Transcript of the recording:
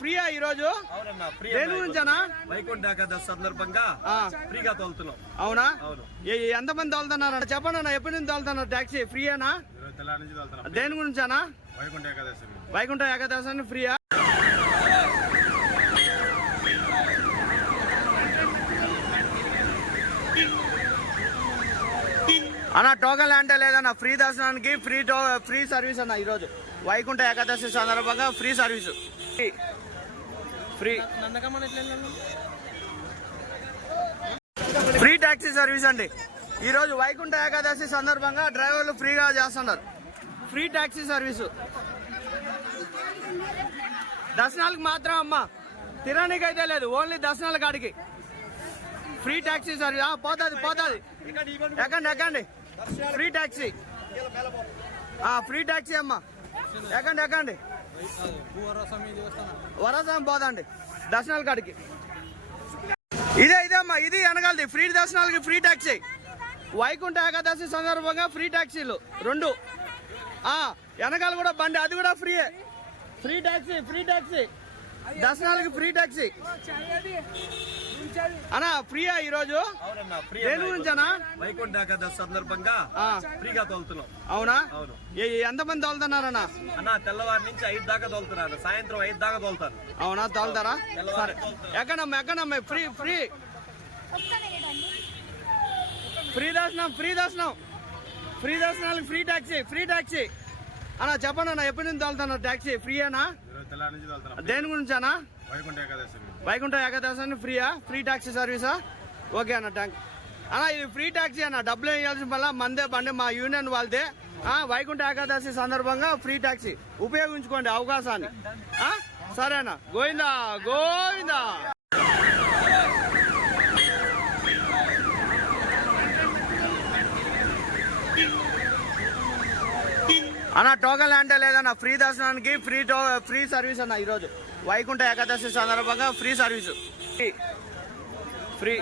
ఫ్రీయా అవునన్నా ఫ్రీ దేని గురించనా వైకుంఠ ఏకాదశి సందర్భంగా ఫ్రీగా తోలుతున్నాం. అవునా? అవును. ఏ- ఎంతమంది తోలుతున్నారు చెప్పండి అన్న? ఎప్పటి నుంచి తోలుతున్నారు ట్యాక్సీ ఫ్రీయేనా? దేని గురించానా? వైకుంఠ ఏకాదశి వైకుంఠ ఏకాదశి ఫ్రీయా? అన్న టోకన్ అంటే లేదన్న ఫ్రీ దర్శనానికి ఫ్రీ టో ఫ్రీ సర్వీస్ అన్న ఈరోజు. వైకుంఠ ఏకాదశి సందర్భంగా free service. Free taxi service అండి. ఈరోజు వైకుంఠ ఏకాదశి సందర్భంగా డ్రైవర్లు ఫ్రీగా చేస్తున్నారు. ఫ్రీ ట్యాక్సీ సర్వీసు దర్శనాలకు మాత్రం అమ్మ. తిరానికి అయితే లేదు. ఓన్లీ దర్శనాల కాడికి. ఫ్రీ ట్యాక్సీ సర్వీస్ పోతుంది పోతుంది. ఎక్కండి ఎక్కండి. ఫ్రీ ట్యాక్సీ ఫ్రీ ట్యాక్సీ అమ్మా. ఎక్కండి ఎక్కండి. వరసం పోదండి దర్శనాల కాడికి. ఇదే ఇదే అమ్మా ఇది వెనకాలది ఫ్రీ దర్శనాలకి ఫ్రీ ట్యాక్సీ వైకుంఠ ఏకాదశి సందర్భంగా ఫ్రీ ట్యాక్సీలు రెండు. వెనకాల కూడా బండి అది కూడా ఫ్రీయే. ఫ్రీ ట్యాక్సీ ఫ్రీ ట్యాక్సీ దర్శనాలకి ఫ్రీ ట్యాక్సీ అన్నా ఫ్రీయా ఈరోజు? అవునన్నా ఫ్రీ దేని గురించనా వైకుంఠ ఏకాదశి సందర్భంగా ఫ్రీగా తోలుతున్నాం. అవునా? అవును. ఎంతమంది తోలుతున్నారన్నా? అన్న తెల్లవారి నుంచి ఐదు దాకా తోలుతున్నారు. సాయంత్రం ఐదు దాకా తోలుతారు. అవునా? తోలుతారా? సరే. ఎక్కడమ్మా ఎక్కడమ్మా? Free free. ఫ్రీ దర్శనం ఫ్రీ దర్శనం. ఫ్రీ దర్శనాలకు ఫ్రీ ట్యాక్సీ ఫ్రీ ట్యాక్సీ అన్నా చెప్పండి అన్న ఎప్పటి నుంచి తోలుతున్నారు ట్యాక్సీ ఫ్రీయేనా? దేని వైకుంఠ ఏకాదశి వైకుంఠ ఏకాదశి ఫ్రీయా? ఫ్రీ ట్యాక్సీ సర్వీసా? ఓకే అన్న థ్యాంక్ అన్న ఇది ఫ్రీ ట్యాక్సీ అన్న డబ్బులు వేయాల్సిన వల్ల మందే బండి మా యూనియన్ వాళ్ళదే. ఆ, వైకుంఠ ఏకాదశి సందర్భంగా ఫ్రీ ట్యాక్సీ ఉపయోగించుకోండి అవకాశాన్ని? సరేనా గోవిందా గోవిందా. అన్న టోకన్ అంటే లేదన్న ఫ్రీ దర్శనానికి ఫ్రీ టో ఫ్రీ సర్వీస్ అన్న ఈరోజు. వైకుంఠ ఏకాదశి సందర్భంగా ఫ్రీ సర్వీస్ ఫ్రీ ఫ్రీ